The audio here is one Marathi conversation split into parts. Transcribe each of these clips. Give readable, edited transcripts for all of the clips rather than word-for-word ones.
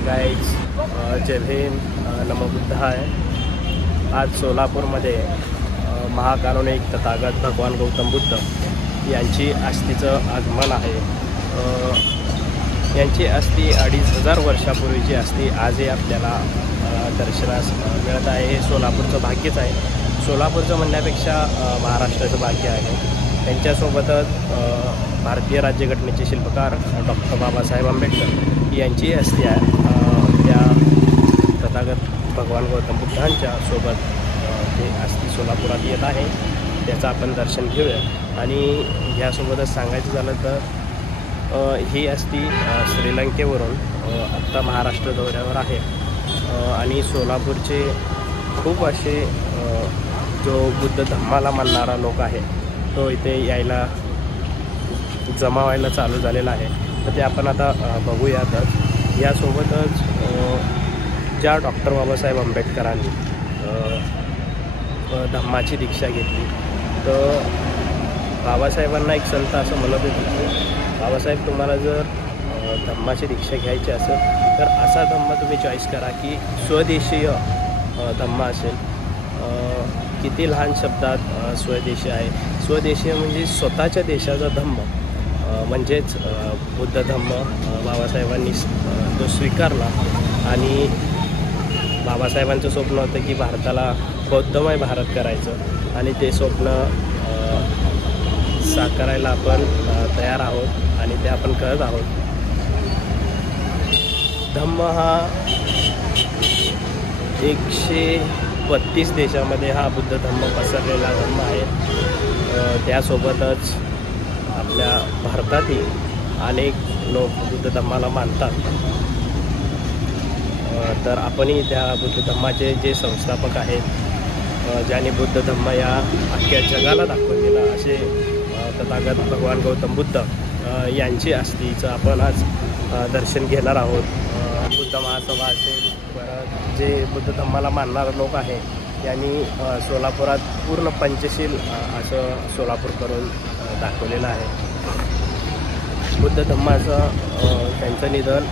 हाय गाईज, जय भीम, नमो बुद्धाय। आज सोलापूरमध्ये महाकारुणिक तथागत भगवान गौतम बुद्ध यांची अस्थीचं आगमन आहे। यांची अस्थी 2500 वर्षापूर्वीची अस्थी आजही आपल्याला दर्शनास मिळत आहे। हे सोलापूरचं भाग्यच आहे। सोलापूरचं म्हणण्यापेक्षा महाराष्ट्राचं भाग्य आहे। त्यांच्यासोबतच भारतीय राज्यघटनेचे शिल्पकार डॉक्टर बाबासाहेब आंबेडकर यांची अस्थी आहे। त्या तथागत भगवान गौतम बुद्धांच्या सोबत हे अस्थी सोलापुरात येत आहे। त्याचं आपण दर्शन घेऊया। आणि ह्यासोबतच सांगायचं झालं तर ही अस्थी श्रीलंकेवरून आत्ता महाराष्ट्र दौऱ्यावर आहे। आणि सोलापूरचे खूप असे जो बुद्ध धम्माला मानणारा लोक आहे तो इथे यायला जमा व्हायला चालू झालेला आहे। तर ते आपण आता बघूयातच। यासोबतच ज्या डॉक्टर बाबासाहेब आंबेडकरांनी धम्माची दीक्षा घेतली, तर बाबासाहेबांना एक संत असं म्हणत होते की बाबासाहेब, तुम्हाला जर धम्माची दीक्षा घ्यायची असेल तर असा धम्म तुम्ही चॉईस करा की स्वदेशीय धम्म असेल। किती लहान शब्दात स्वदेशी आहे। स्वदेशीय म्हणजे स्वतःच्या देशाचा धम्म, म्हणजेच बुद्ध धम्म बाबासाहेबांनी तो स्वीकारला। आणि बाबासाहेबांचं स्वप्न होतं की भारताला बौद्धमय भारत करायचं, आणि ते स्वप्न साकारायला आपण तयार आहोत आणि ते आपण करत आहोत। धम्म हा 132 देशामध्ये हा बुद्ध धम्म पसरलेला धम्म आहे। त्यासोबतच आपल्या भारतातही अनेक लोक बुद्ध धम्माला मानतात। तर आपणही त्या बुद्ध धम्माचे जे संस्थापक आहेत, ज्यांनी बुद्ध धम्म या अख्ख्या जगाला दाखवून दिला, असे तथागत भगवान गौतम बुद्ध यांची अस्थीचं आपण आज दर्शन घेणार आहोत। बुद्ध महासभा असेल, परत जे बुद्ध धम्माला मानणारे लोक आहेत यांनी सोलापुरात पूर्ण पंचशील असं सोलापूर करून दाखवलेलं आहे। बुद्ध धम्माचं त्यांचं निधन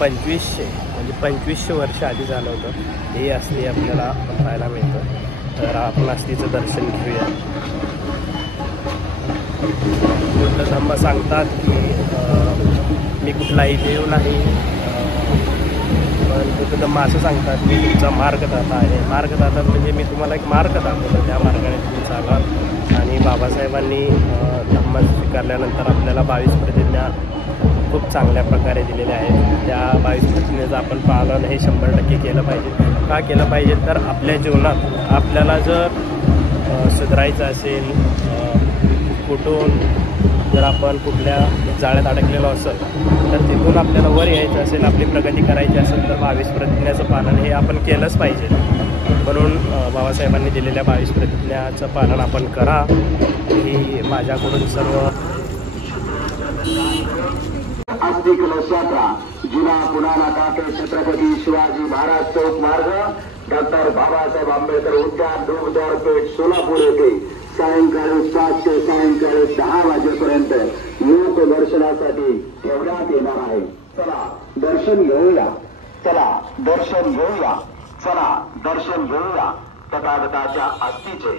2500 वर्ष आधी झालं होतं। हे अस्थी आपल्याला पाहायला मिळतं। तर आपण अस्थीचं दर्शन घेऊया। बुद्ध धम्म सांगतात की मी कुठलाही देव नाही, पण बुद्ध धम्म असं सांगतात की तुमचा मार्गदाता आहे। मार्गदाता म्हणजे मी तुम्हाला एक मार्ग दाखवतो, त्या मार्गाने तुम्ही चाला। आणि बाबासाहेबांनी धम्म स्वीकारल्यानंतर आपल्याला 22 प्रतिज्ञा खूप चांगल्या प्रकारे दिलेल्या आहेत। त्या 22 प्रतिज्ञेचं आपण पालन हे 100% केलं पाहिजे। का केलं पाहिजे तर आपल्या जीवनात आपल्याला जर सुधारायचं असेल, कुठून जर आपण कुठल्या जाळ्यात अडकलेलो असेल तर तिथून आपल्याला वर यायचं असेल, आपली प्रगती करायची असेल तर 22 प्रतिज्ञाचं पालन हे आपण केलंच पाहिजे। म्हणून बाबासाहेबांनी दिलेल्या 22 प्रतिज्ञाचं पालन आपण करा, ही माझ्याकडून सर्व। अस्थी कलश यात्रा जिल्हा पुणे काके छत्रपती शिवाजी महाराज चौक मार्ग डॉक्टर बाबासाहेब आंबेडकर उद्यान पेठ सोलापूर येथे सायंकाळी 7 ते सायंकाळी 10 वाजेपर्यंत लोक दर्शनासाठी ठेवण्यात येणार आहे। चला दर्शन घेऊया, चला दर्शन घेऊया, चला दर्शन घेऊया तथागताच्या अस्थीचे।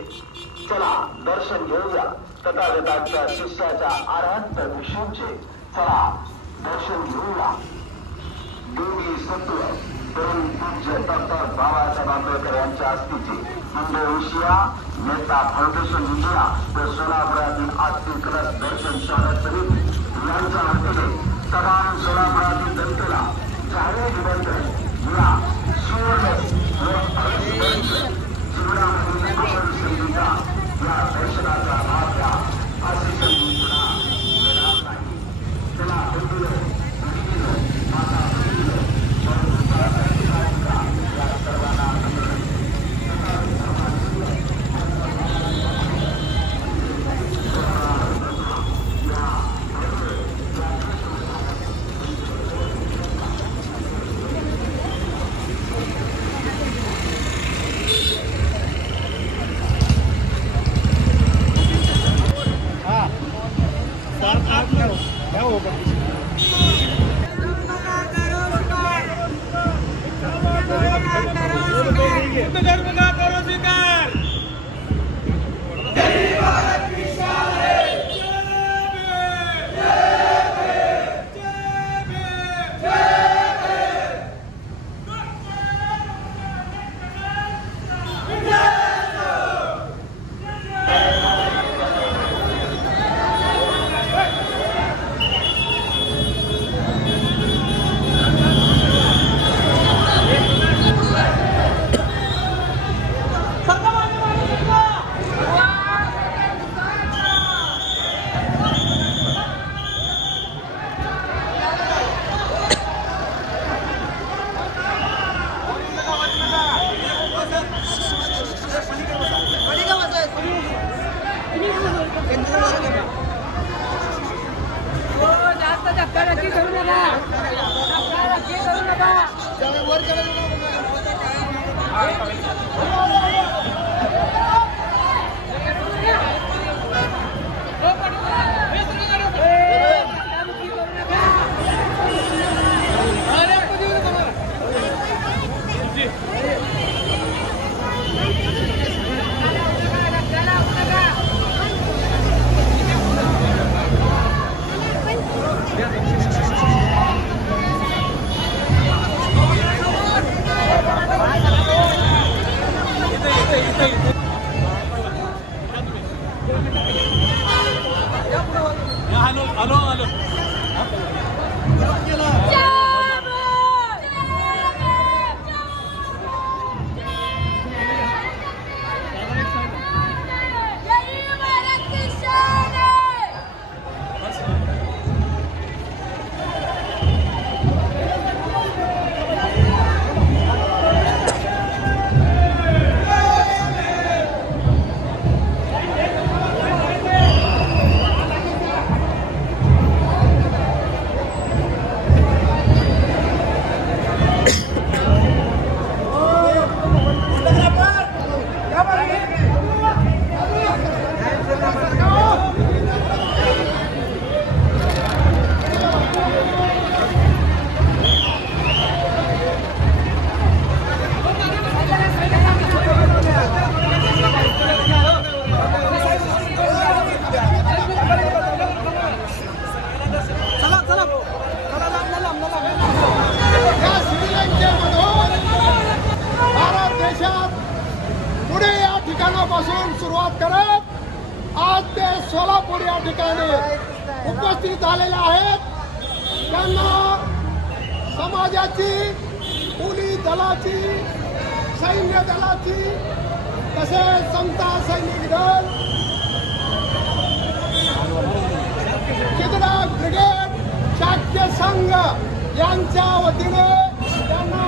चला दर्शन घेऊया तथागताच्या शिष्याच्या अरहंत भिक्षूंचे। चला दर्शन घेऊया देवी सत्व तरुण पूज्य डॉक्टर बाबासाहेब आंबेडकर यांच्या अस्थीचे। मुंबई एशिया नेता फाउंडेशन इंडिया व सोलापुरातील अस्थी कलश दर्शन स्वागत समिती यांच्या वतीने तमाम सोलापुरातील जनतेला जाहीर निमंत्रण। या सुवर्ण व जीवनामध्ये आपण संधीचा या दर्शनाचा भाग घ्या, अशी संधी पुन्हा मिळणार नाही। चला बंधूंनो, भगिनींनो, माता भगिनींनो, या सर्वांना धर्म का करो स्वीकार। जय भारत की शान है। पासून सुरुवात करत आज ते सोलापूर या ठिकाणी उपस्थित झालेले आहेत। त्यांना समाजाची, पोलीस दलाची, सैन्य दलाची तसेच समता सैनिक दल, चित्रक ब्रिगेड, शाक्य संघ यांच्या वतीने त्यांना